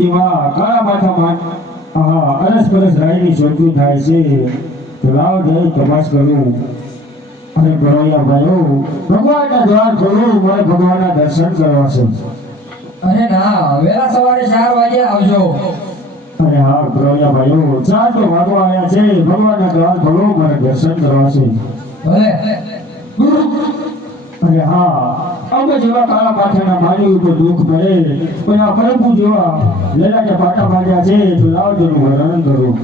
જેવા કાળા માથામાં અરસ પરસ રાયની શોધું થાય છે તો લાવ જઈ તપાસ કરું અને ભરોયા ભાઈઓ ભગવાનના દ્વાર ખોલું મારે ભગવાનના દર્શન કરવા છે. અરે ના વેલા સવારે 4 વાગે આવજો. અરે હા ભરોયા ભાઈઓ 4 તો વાગવા આવ્યા છે ભગવાનના દ્વાર ખોલું મારે દર્શન કરવા છે. ભલે. અરે હા અમે જેવા કાળા પાઠાના મારી ઉપર દુઃખ પડે પણ આ પ્રભુ જેવા લેલાટા પાટા માર્યા છે તો લાવજો નું વર્ણન કરું.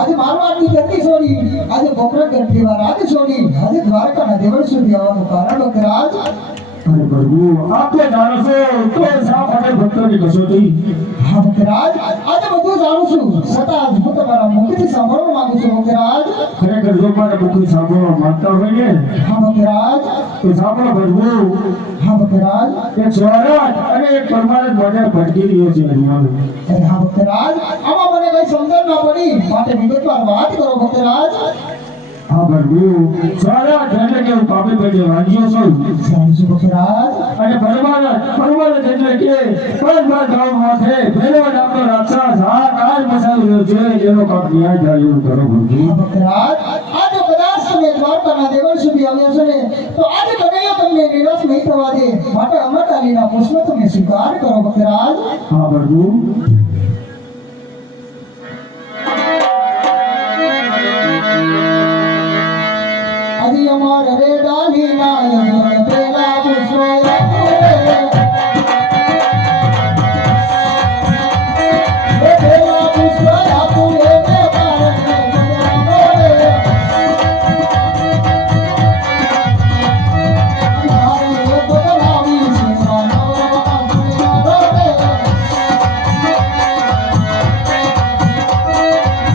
આજે મારવાડની ગતિ છોડી આજે બોકરા ગઢીવા રાજ છોડી આજે દ્વારકાના દેવળ સુધી આવવાનું કારણ ભક્તરાજ. અરે પ્રભુ આપે જાણો છો તો શા માટે ભક્તોની કસોટી. હા ભક્તરાજ આજે બધું જાણું છું છતાં હું તમારા મુખથી સાંભળવા માંગુ છું ભક્તરાજ. ખરેખર જો મારા મુખથી સાંભળવા માંગતા હોય ને હા ભક્તરાજ તો સાંભળો પ્રભુ. હા ભક્તરાજ. એક સ્વરાજ અને એક પરમાનંદ મને ભટકી રહ્યો છે હરિયાનો. અરે હા ભક્તરાજ આમાં મને કઈ સમજણ ના પડી માટે વિગતવાર વાત કરો ભક્તરાજ. હા પ્રભુ સારા એટલે કે હું પાપે પેટે વાંચ્યો છું જાણું છું ભક્તરાજ. અને પરમાનંદ એટલે કે પરમાર ગામ માથે ભેરવ નામનો રાક્ષસ આ કાળ મચાવી રહ્યો છે એનો કાપ ન્યાય થાય એવું કરો પ્રભુ હા ભક્તરાજ, આજે કદાચ તમે દ્વારકાના દેવળ સુધી આવ્યા છો ને તો આજે કનૈયો તમને નિરાશ નહીં થવા દે, માટે અમરતાલીના પુષ્પ તમે સ્વીકાર કરો ભક્તરાજ. હા પ્રભુ આજે અમાર રે ડાલીના યજ્ઞ પેલા પુષ્પ આપો રે. એ પેલા પુષ્પ આપો રે ને બાળકને બજાવો રે. મારે બદલાવી છે માનો આપો રે.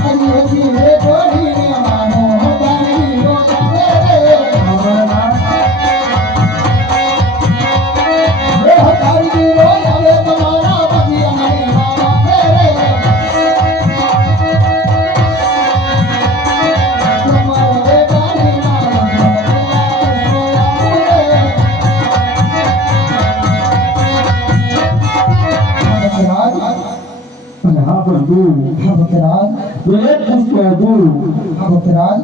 અજી રે ગોરીને માનો હદારી નો જાવે રે. રે હદારી નો જાવે તમારા પછી અમે નાવા રે. તમારા રે ડાલીના યજ્ઞ પેલા પુષ્પ આપો રે. અને હા પ્રભુ હા ભક્તરાજ, તો એક પુષ્પ હતું હા ભક્તરાજ.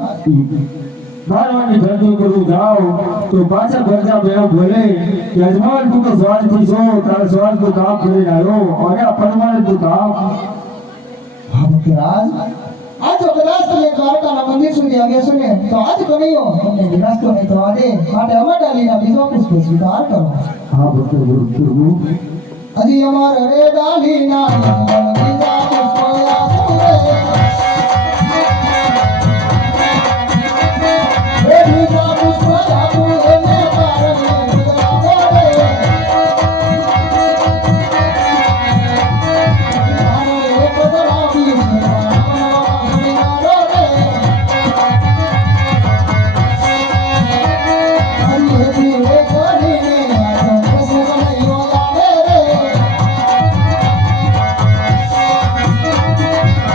મારવાની ધરતી પર હું જાઉં તો પાછા ઘરના બેવ બોલે કે અજમાન તું તો સ્વાર્થી છો તારા સ્વાર્થનું કામ કરીને આવ્યો અને આ પરમાનંદનું કામ હા ભક્તરાજ, આજ જો કદાચ તમે દ્વારકાના મંદિર સુધી આવ્યા છો ને તો આજ કનૈયો તમને નિરાશ તો નહીં થવા દે, માટે અમરડાલીના બીજો પુષ્પ સ્વીકાર કરો. હા પ્રભુ હજી અમાર રે ડાલીના બીજા પુષ્પ આપો રે. રે બીજા પુષ્પ આપો રે ને બાળકને બજાવો રે. મારે બદલાવી છે માનો આપો રે. હરી રે કરીને આ તો પુષ્પ કનૈયો આવે રે.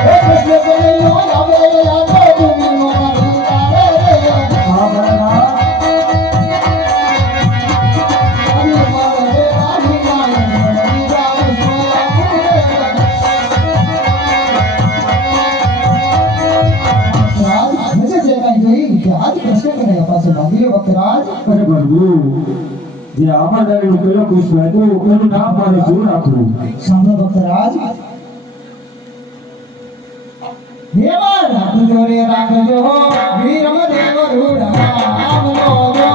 એ પુષ્પ કનૈયો આવે રે, આ તો ભૂમિનો રંગ આવે રે. હા બરાબર હરી મારે રે ડાલીના બીજા પુષ્પ આપો રે. ભક્તરાજ, નજર જગાઈ જોઈ કે આજ કૃષ્ણ કનૈયા પાસે માંગી લો ભક્તરાજ. અરે પ્રભુ જે આમરદારીનું પેલો પુષ્પ હતું એનું નામ મારે શું રાખવું સાંભળો ભક્તરાજ. દેવા રાખજો રે રાખજો વીરમ દેવ રૂડમાં આવલો જો.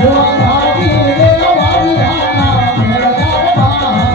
જો ભાગી રે વાજિયાના મેળામાં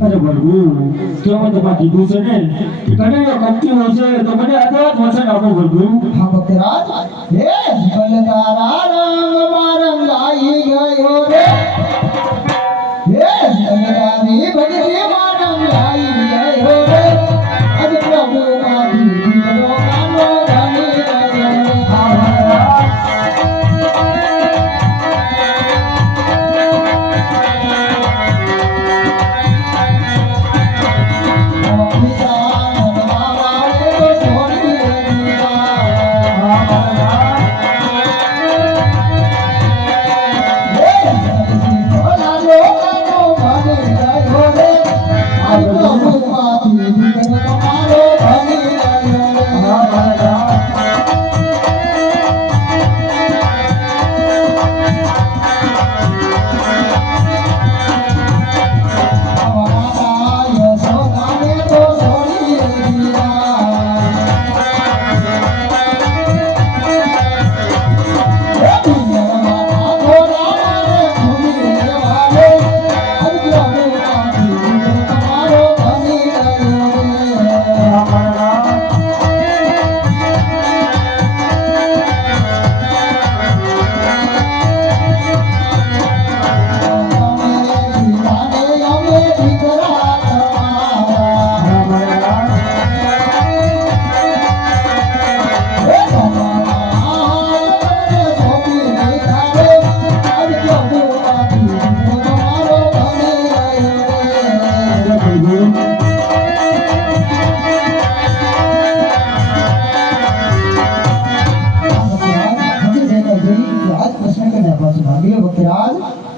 અરે પ્રભુ કેવું તમારે કીધું છે ને કે કનૈયો કંપની હશે તો મને આઝાદ વચન આપો પ્રભુ હા ભક્તરાજ હે બલતારા રામ મારંગ લાઈ ગયો રે હે સંગતાની ભગતી માનમ લાઈ ગયો રે આજ પ્રભુ મારી દીકરો કાનો બની ગયો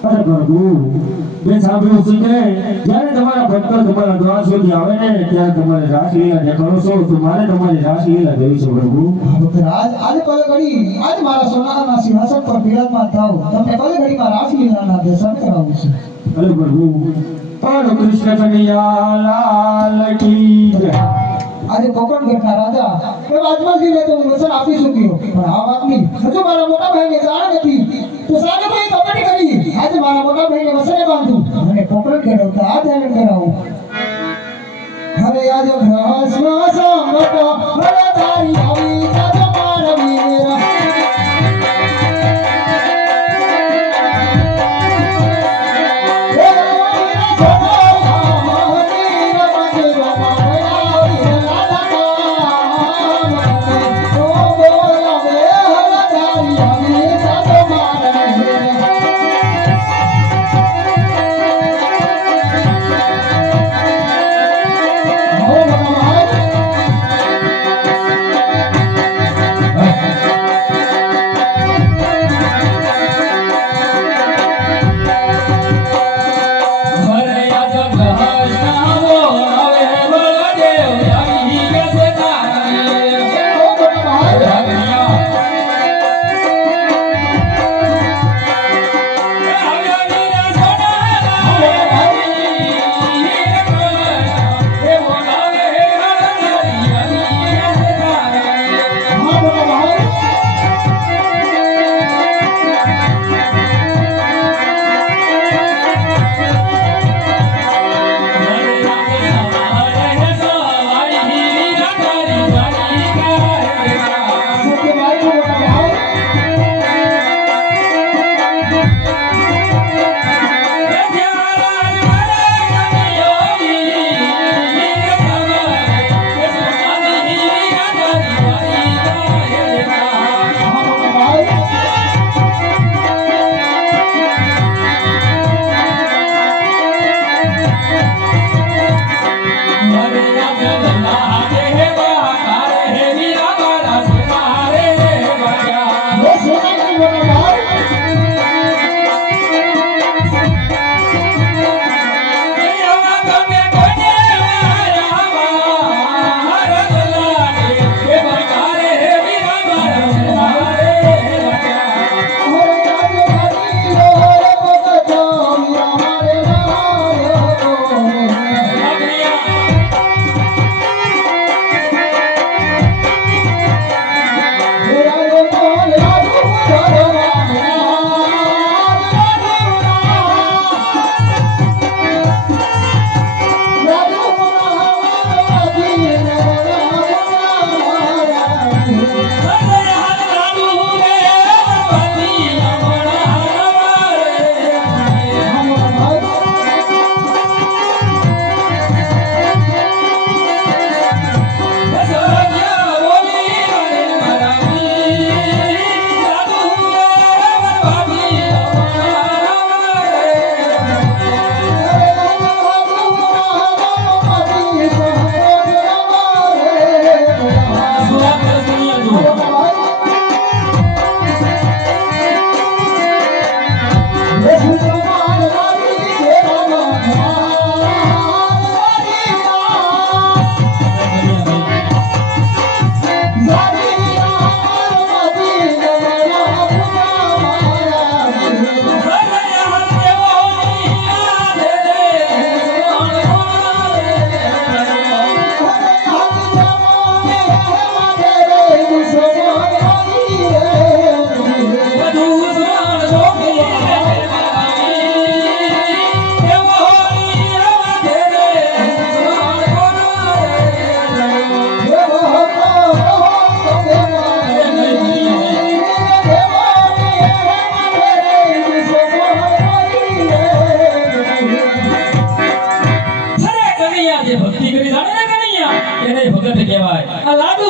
અરે પ્રભુ મેં સાંભળ્યું છે કે જ્યારે તમારા ભક્તો તમારા દ્વાર સુધી આવે ને ત્યારે તમારે રાસલીલા જે કરો છો તો મારે તમારી રાસલીલા જોઈ છે પ્રભુ આજે પલે ઘડી આજ મારા સોનાના સિંહાસન પર બિરાજમાન થાવ તમને પલે ઘડીમાં રાસલીલાના દર્શન કરાવું છું અરે પ્રભુ પણ કૃષ્ણ કનૈયા લાલ કી જય. આજે કોકણ બેઠા રાજા એ વાજમાજીને તો હું વચન આપી ચૂક્યો પણ આ વાતની હજુ મારા મોટા ભાઈને જાણ નથી તો સાગે ભાઈ કપટી કરી આજે મારા મોટા ભાઈને વચને બાંધું અને કોકણ કરાવતા આ ધ્યાન કરાવું હરે આજ ભ્રષ્મ સંગત હરે તારી આવી સાજો મારવી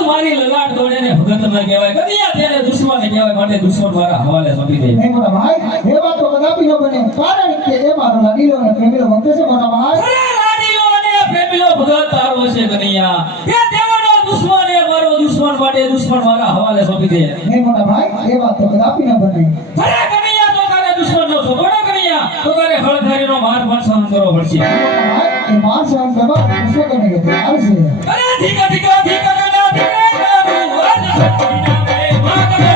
તું મારી લલાટ દોડે ને ભગત ન કહેવાય કદિયા તેને દુશ્મન કહેવાય માટે દુશ્મન મારા હવાલે સોંપી દે નહીં મોટા ભાઈ એ વાત તો કદાપી ન બને કારણ કે એ મારો લાડીલો અને પ્રેમીલો ભક્ત છે મોટા ભાઈ અરે લાડીલો અને પ્રેમીલો ભગત તારો છે કનૈયા એ દેવનો દુશ્મન એ મારો દુશ્મન માટે દુશ્મન મારા હવાલે સોંપી દે નહીં મોટા ભાઈ એ વાત તો કદાપી ન બને અરે કનૈયા તો તારે દુશ્મન નો છો કોણ કનૈયા તો તારે હળધારીનો માર પણ સહન કરવો પડશે મોટા ભાઈ એ માર સહન કરવા ગુસ્સો કરીને કે તૈયાર છે અરે ઠીક ઠીક ઠીક કના ઠીક કરું અજ સતીના મે ભાગ રે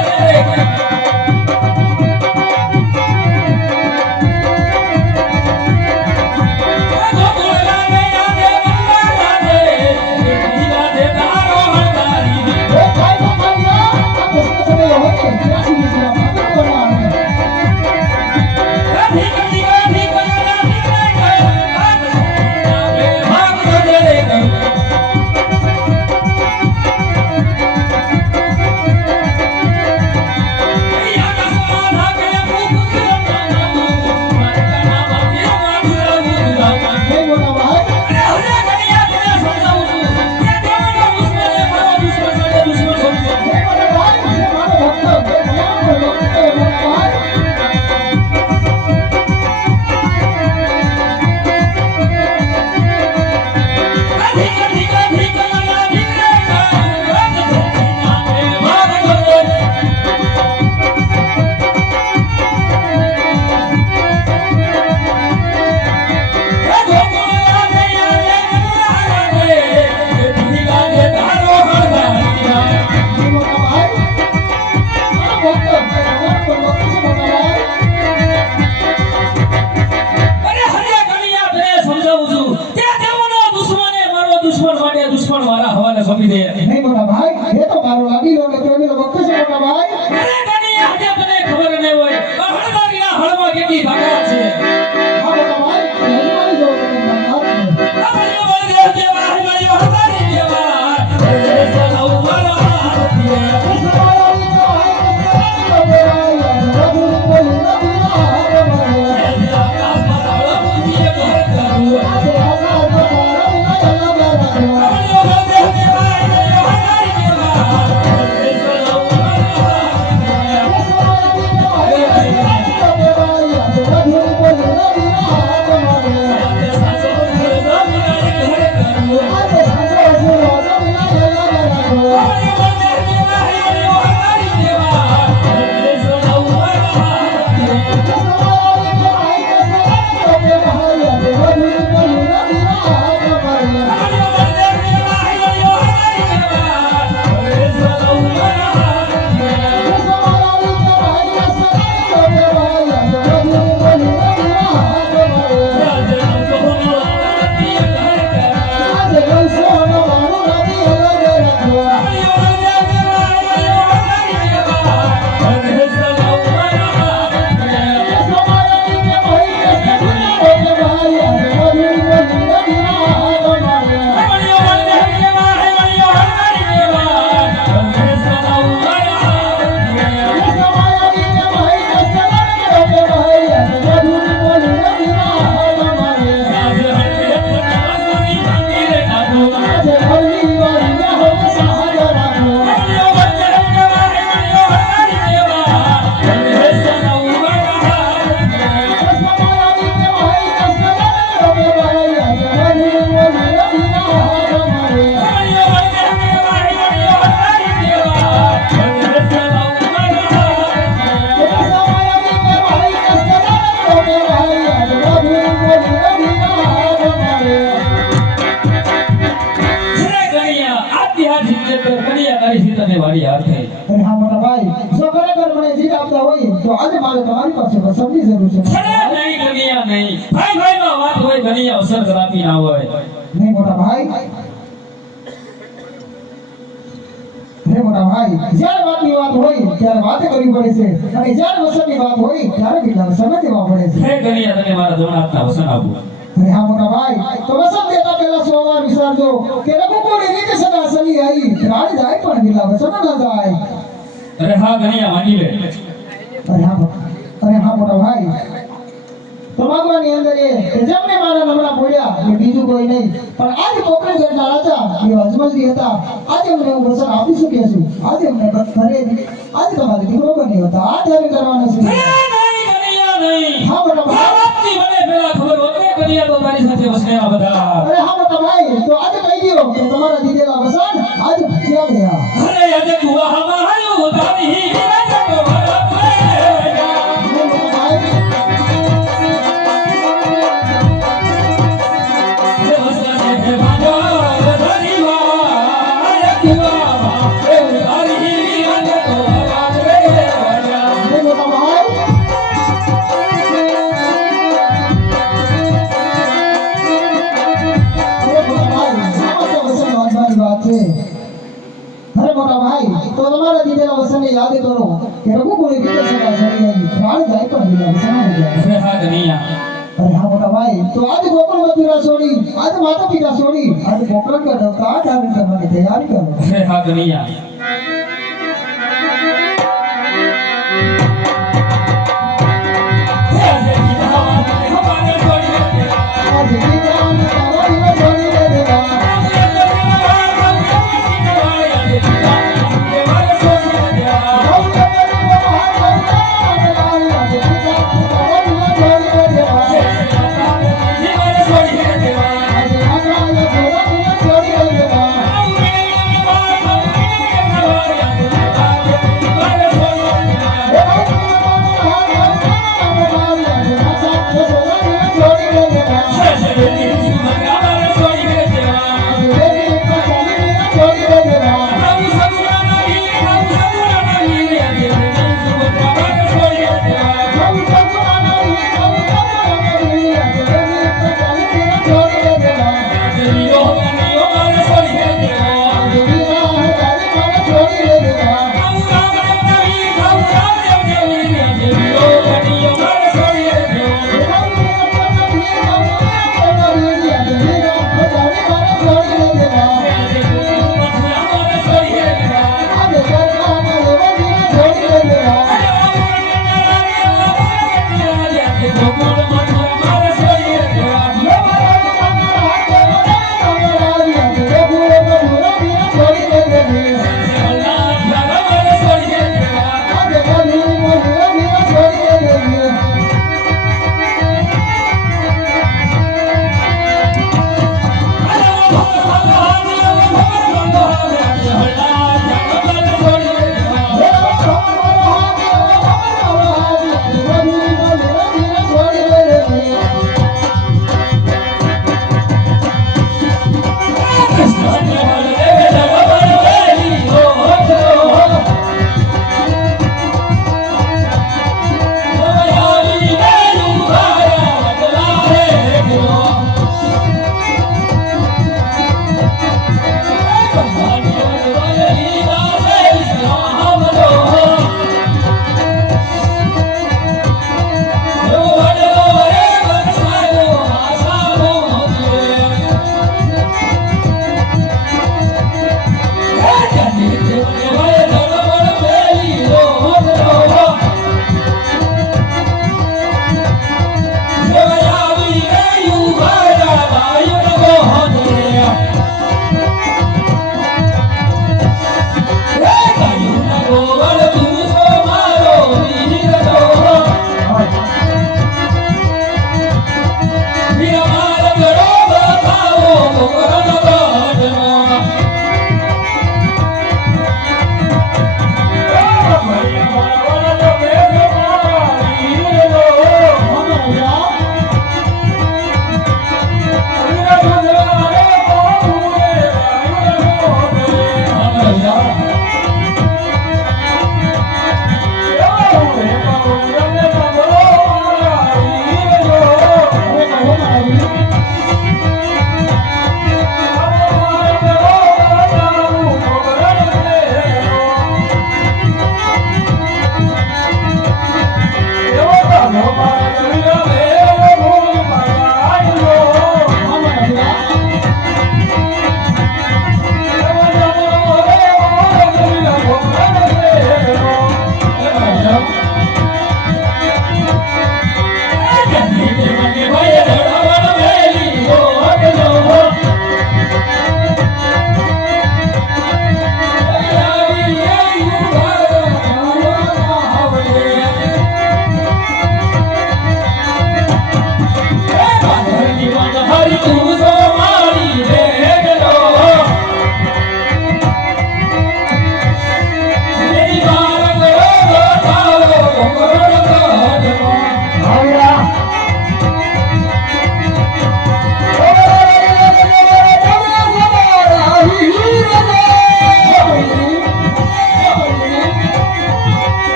દુશ્મન મારા હવાલે સોંપી દે નહીં મોટા ભાઈ એ તો મારો લાડીલો અને પ્રેમીલો ભક્ત છે મોટા ભાઈ અરે કનૈયા આજે તને ખબર ન હોય હળદારીના હળમાં કેટલી તાકાત છે હા મોટા ભાઈ હનુમાન જો તમે તાકાત છે અમારી બળદેવ દેવા અમારી હળદારી દેવા એ સલાઉ મારા હાથ અને હા મોટા ભાઈ જો ખરેખર મને જીત આપતા હોય તો આજે મારે તમારી પાસે વસંતની જરૂર છે નહીં કનૈયા નહીં ભાઈ ભાઈમાં વાત હોય કનૈયા અસર કરાતી ના હોય નહીં મોટા ભાઈ હે મોટા ભાઈ જ્યારે વાતની વાત હોય ત્યારે વાત કરવી પડે છે અને જ્યારે વસંતની વાત હોય ત્યારે કેટલા સમય દેવા પડે છે હે કનૈયા તને મારા જમણાતના વસન આપું અરે હા મોટા ભાઈ તો વસંત દેતા પહેલા 100 વાર વિચારજો કે રઘુકુળની રીતે સદા સલી આવી રાણી જાય પણ કેટલા વસન ન જાય અરે હા કનૈયા માની લે અરે હા મોટા ભાઈ તો ભગવાનની અંદર એ કે જેમને મારા નમણા બોલ્યા એ બીજું કોઈ નહીં પણ આજે પોકરણ ગઢના રાજા એ અજમલજી હતા. આજે અમને હું વચન આપી શક્યો છું. આજે અમને ઘરે આજે તમારે દીકરો બન્યો હતો. આ ધ્યાન કરવાનું છે. નહીં, કનૈયા, નહીં. હા મોટા આ ભાઈ. વાતની મને પહેલા ખબર હોત ને, કનૈયા તો મારી સાથે વસેલા બધા. અરે હા મોટા ભાઈ તો આજે કહી દો કે તમારા દીધેલા વસન આજે ક્યાં ગયા? અરે આજે કુવામાં હાલ્યું ઉતારી રાજા તો મારા પ્રેમ. મોટા ભાઈ મોટા ભાઈ અરે મોટા ભાઈ તો તમારા દીધેલા વસનને યાદ કરો કે રઘુકુળે બીજા સગા છોડી આવી પ્રાણ જાય પણ બીજા વસન આવી ગયા. અરે હા મોટા ભાઈ તો આજે ગોકુળ મથુરા છોડી આજે માતા પિતા છોડી આજે ગોકુળ ગઢ અવતાર ધારણ કરવાની તૈયારી કરો.